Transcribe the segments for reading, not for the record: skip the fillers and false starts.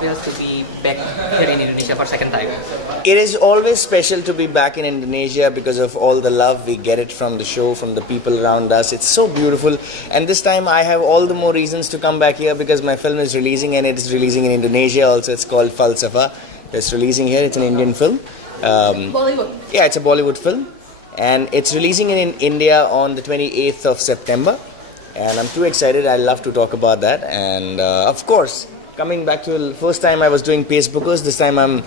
feels to be back here in Indonesia for second time? It is always special to be back in Indonesia because of all the love we get it from the show, from the people around us. It's so beautiful. And this time I have all the more reasons to come back here because my film is releasing, and it is releasing in Indonesia also. It's called Falsafa. It's releasing here. It's an Indian film. Bollywood. Yeah, it's a Bollywood film. And it's releasing in India on the 28th of September. And I'm too excited. I love to talk about that. And of course, coming back to the first time I was doing Facebookers, this time I'm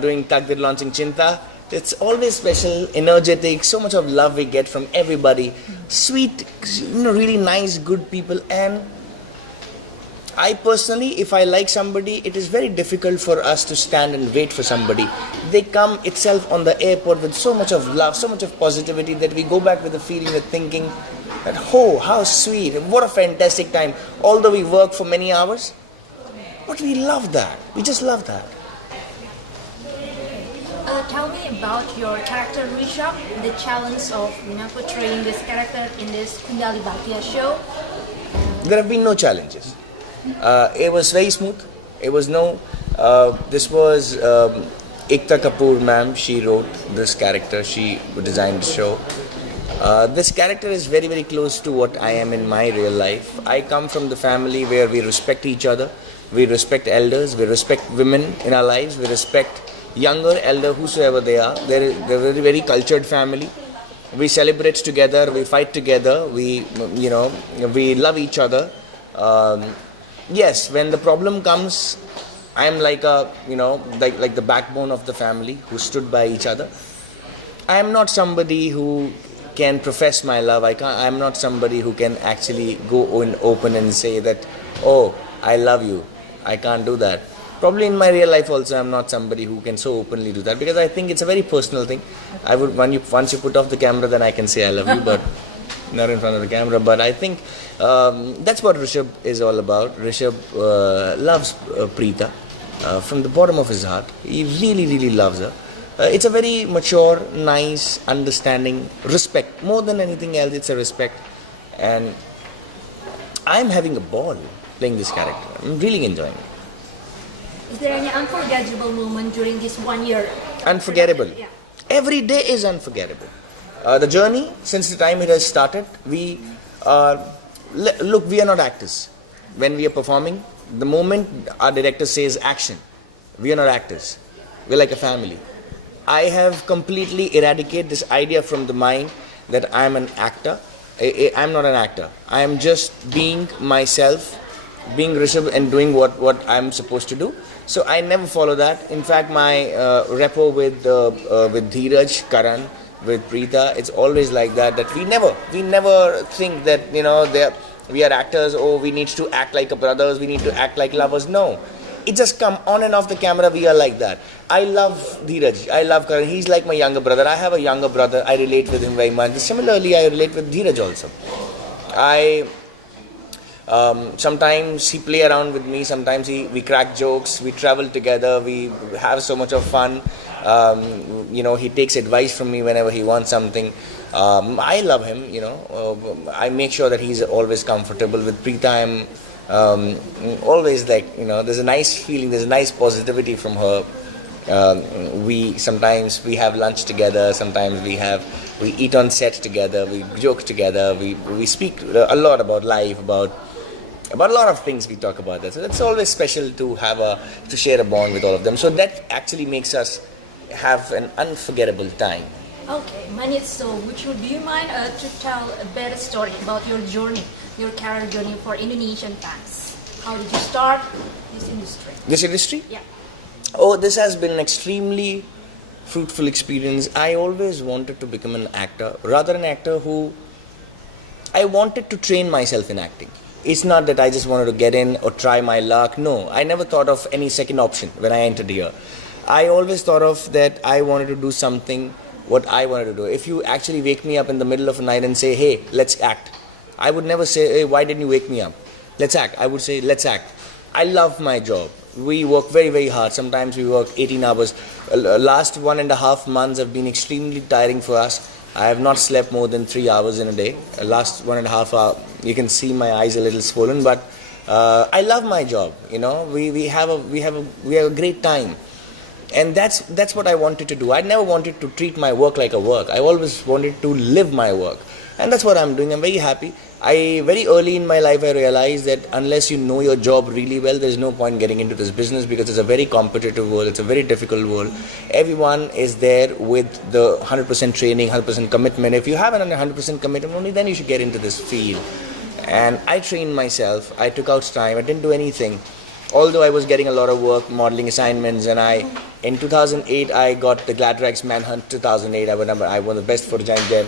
doing Takdir Lonceng Cinta. It's always special, energetic, so much of love we get from everybody. Sweet, really nice, good people. And I personally, if I like somebody, it is very difficult for us to stand and wait for somebody. They come itself on the airport with so much of love, so much of positivity that we go back with the feeling of thinking that, oh, how sweet, what a fantastic time. Although we work for many hours, but we love that. We just love that. Tell me about your character Rishabh, the challenge of portraying this character in this Kundali Bhatia show. There have been no challenges. It was very smooth. It was this was Ekta Kapoor ma'am. She wrote this character. She designed the show. This character is very, very close to what I am in my real life. I come from the family where we respect each other. We respect elders. We respect women in our lives. We respect younger, elder, whosoever they are. They're a very, very cultured family. We celebrate together. We fight together. We love each other. Yes, when the problem comes, I am like like the backbone of the family who stood by each other. I am not somebody who can profess my love. I am not somebody who can actually go in open and say that, oh, I love you. I can't do that. Probably in my real life also, I'm not somebody who can so openly do that because I think it's a very personal thing. I would once you put off the camera, then I can say I love you, but not in front of the camera. But I think that's what Rishabh is all about. Rishabh loves Preeta from the bottom of his heart. He really, really loves her. It's a very mature, nice, understanding, respect. More than anything else, it's a respect. And I'm having a ball playing this character. I'm really enjoying it. Is there any unforgettable moment during this 1 year? Unforgettable. Yeah. Every day is unforgettable. The journey, since the time it has started, we are not actors. When we are performing, the moment our director says action, we are not actors. We're like a family. I have completely eradicated this idea from the mind that I'm an actor. I'm not an actor. I am just being myself, being Rishabh and doing what I'm supposed to do. So I never follow that. In fact, my rapport with Dheeraj, Karan, with Preeta, it's always like that. That we never think that we are actors. Oh, we need to act like brothers. We need to act like lovers. No, it just come on and off the camera. We are like that. I love Dheeraj. I love Karan. He's like my younger brother. I have a younger brother. I relate with him very much. Similarly, I relate with Dheeraj also. Sometimes he play around with me. Sometimes we crack jokes. We travel together. We have so much of fun. He takes advice from me whenever he wants something. I love him. I make sure that he's always comfortable. With Preeta, I'm always like there's a nice feeling. There's a nice positivity from her. Sometimes we have lunch together. Sometimes we eat on set together. We joke together. We speak a lot about life, about a lot of things we talk about that. So that's always special to share a bond with all of them. So that actually makes us have an unforgettable time. Okay, Manit, so do you mind to tell a better story about your journey, your career journey for Indonesian fans? How did you start this industry? This industry? Yeah. Oh, this has been an extremely fruitful experience. I always wanted to become an actor, rather an actor who I wanted to train myself in acting. It's not that I just wanted to get in or try my luck. No, I never thought of any second option when I entered here. I always thought of that I wanted to do something what I wanted to do. If you actually wake me up in the middle of the night and say, hey, let's act, I would never say, hey, why didn't you wake me up? Let's act. I would say, let's act. I love my job. We work very, very hard. Sometimes we work 18 hours. Last 1.5 months have been extremely tiring for us. I have not slept more than 3 hours in a day. Last 1.5 hours, you can see my eyes a little swollen, but I love my job. We have a great time, and that's what I wanted to do. I never wanted to treat my work like a work. I always wanted to live my work, and that's what I'm doing. I'm very happy. Very early in my life I realized that unless you know your job really well, there's no point getting into this business, because it's a very competitive world. It's a very difficult world. Everyone is there with the 100% training, 100% commitment. If you have an 100% commitment, only then you should get into this field. And I trained myself. I took out time. I didn't do anything. Although I was getting a lot of work, modeling assignments, and in 2008 I got the Gladrax Manhunt 2008. I won the best for giant there.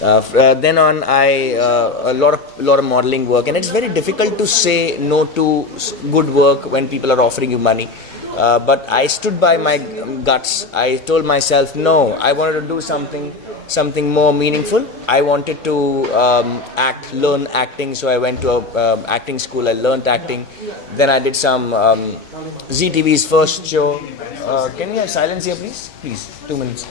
Then on, a lot of modeling work, and it's very difficult to say no to good work when people are offering you money. But I stood by my guts. I told myself, no, I wanted to do something more meaningful. I wanted to learn acting, so I went to a acting school. I learned acting. Then I did some ZTV's first show. Can we have silence here, please? Please, 2 minutes.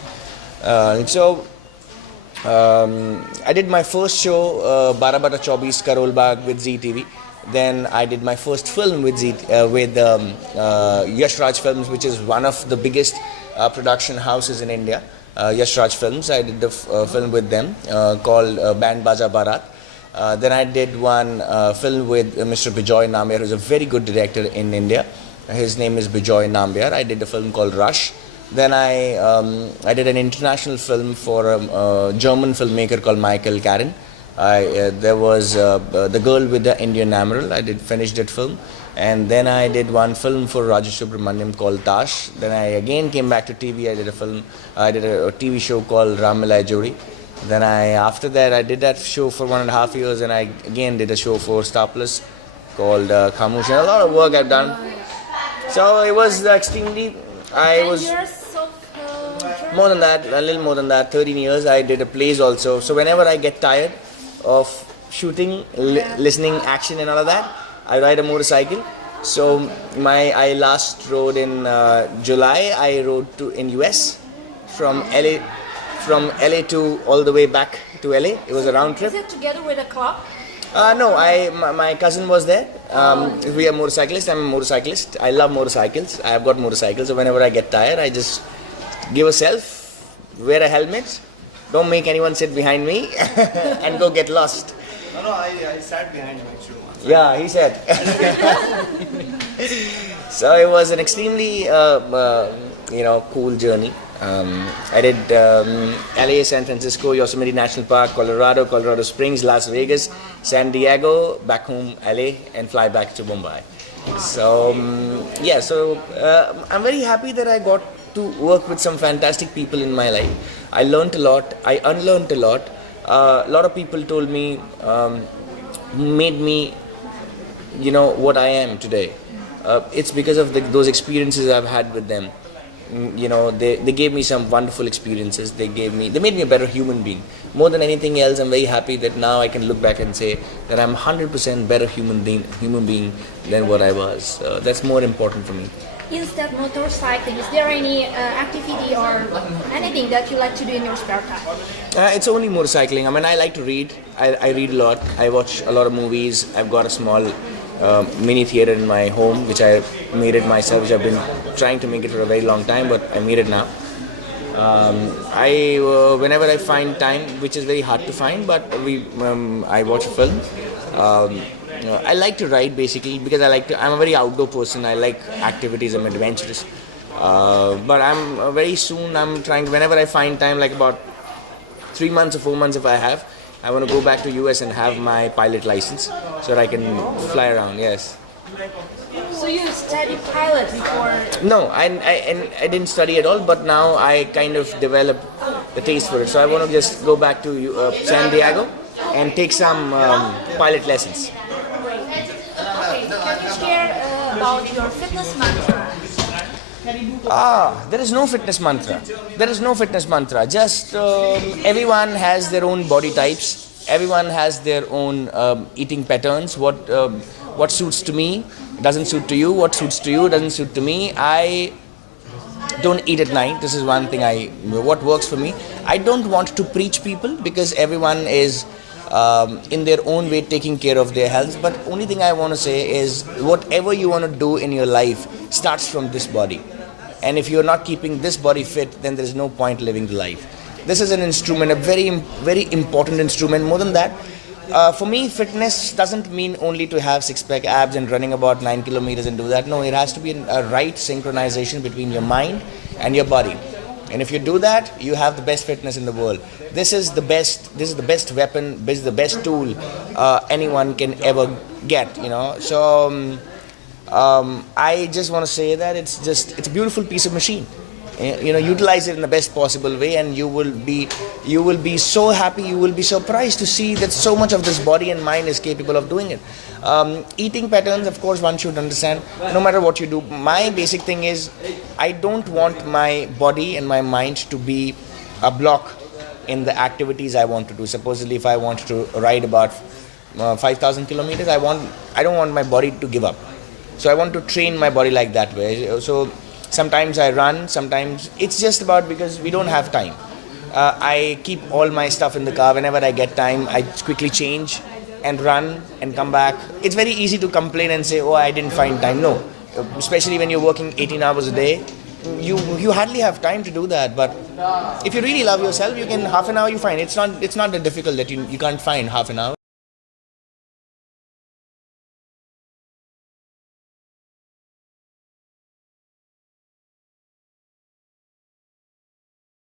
I did my first show, Bara Bara Chaubis Karol Bagh, with ZTV. Then I did my first film with Yash Raj Films, which is one of the biggest production houses in India. Yash Raj Films. I did the film with them called Band Baja Barat. Then I did one film with Mr. Bijoy Nambiar, who's a very good director in India. His name is Bijoy Nambiar. I did a film called Rush. Then I did an international film for a German filmmaker called Michael Karen. There was The Girl with the Indian Emerald. I finished that film. And then I did one film for Rajesh Subramaniam called Tash. Then I again came back to TV. I did a TV show called Ramilai Jouri. Then after that I did that show for 1.5 years, and I again did a show for Star Plus called Kamu. A lot of work I've done. So it was extremely... More than that, a little more than that, 13 years. I did a plays also. So whenever I get tired of shooting, listening action and all of that, I ride a motorcycle. So I last rode in July. I rode in US from LA to all the way back to LA. It was a round trip. Is it together with a club? No, my cousin was there. We are motorcyclists. I'm a motorcyclist. I love motorcycles. I've got motorcycles. So whenever I get tired, I just give a self, wear a helmet, don't make anyone sit behind me, and go get lost. No, I sat behind him actually. Yeah, he said. So it was an extremely, cool journey. I did LA, San Francisco, Yosemite National Park, Colorado Springs, Las Vegas, San Diego, back home, LA, and fly back to Mumbai. So, I'm very happy that I got to work with some fantastic people in my life. I learned a lot. I unlearned a lot. A lot of people told me, made me, what I am today. It's because of those experiences I've had with them. They gave me some wonderful experiences. They made me a better human being. More than anything else, I'm very happy that now I can look back and say that I'm 100% better human being than what I was. That's more important for me. Instead motorcycling, is there any activity or anything that you like to do in your spare time? It's only motorcycling. I mean, I like to read. I read a lot. I watch a lot of movies. I've got a small mini theater in my home, which I made it myself, which I've been trying to make it for a very long time, but I made it now. Whenever I find time, which is very hard to find, but I watch a film. I like to ride basically because I'm a very outdoor person. I like activities. I'm adventurous. But I'm trying, whenever I find time, like about 3 months or 4 months if I want to go back to US and have my pilot license so that I can fly around, yes. So you studied pilot before? No, I didn't study at all, but now I kind of developed the taste for it. So I want to just go back to San Diego and take some pilot lessons. Okay, can you share about your fitness mantra? There is no fitness mantra. There is no fitness mantra. Just everyone has their own body types. Everyone has their own eating patterns. What suits to me doesn't suit to you. What suits to you doesn't suit to me. I don't eat at night. This is one thing what works for me. I don't want to preach people because everyone is in their own way taking care of their health. But only thing I want to say is whatever you want to do in your life starts from this body. And if you're not keeping this body fit, then there is no point living the life. This is an instrument, a very important instrument. More than that, for me, fitness doesn't mean only to have six-pack abs and running about 9 kilometers and do that. No, it has to be a right synchronization between your mind and your body. And if you do that, you have the best fitness in the world. This is the best. This is the best weapon. This is the best tool anyone can ever get. So I just want to say that it's a beautiful piece of machine. Utilize it in the best possible way, and you will be so happy. You will be surprised to see that so much of this body and mind is capable of doing it. Eating patterns, of course, one should understand. No matter what you do, my basic thing is I don't want my body and my mind to be a block in the activities I want to do. Supposedly, if I want to ride about 5,000 kilometers, I don't want my body to give up. So I want to train my body like that way. So sometimes I run, sometimes it's just about because we don't have time. I keep all my stuff in the car. Whenever I get time, I quickly change and run and come back. It's very easy to complain and say, oh, I didn't find time. No, especially when you're working 18 hours a day, you hardly have time to do that. But if you really love yourself, you can half an hour you find. It's not that difficult that you can't find half an hour.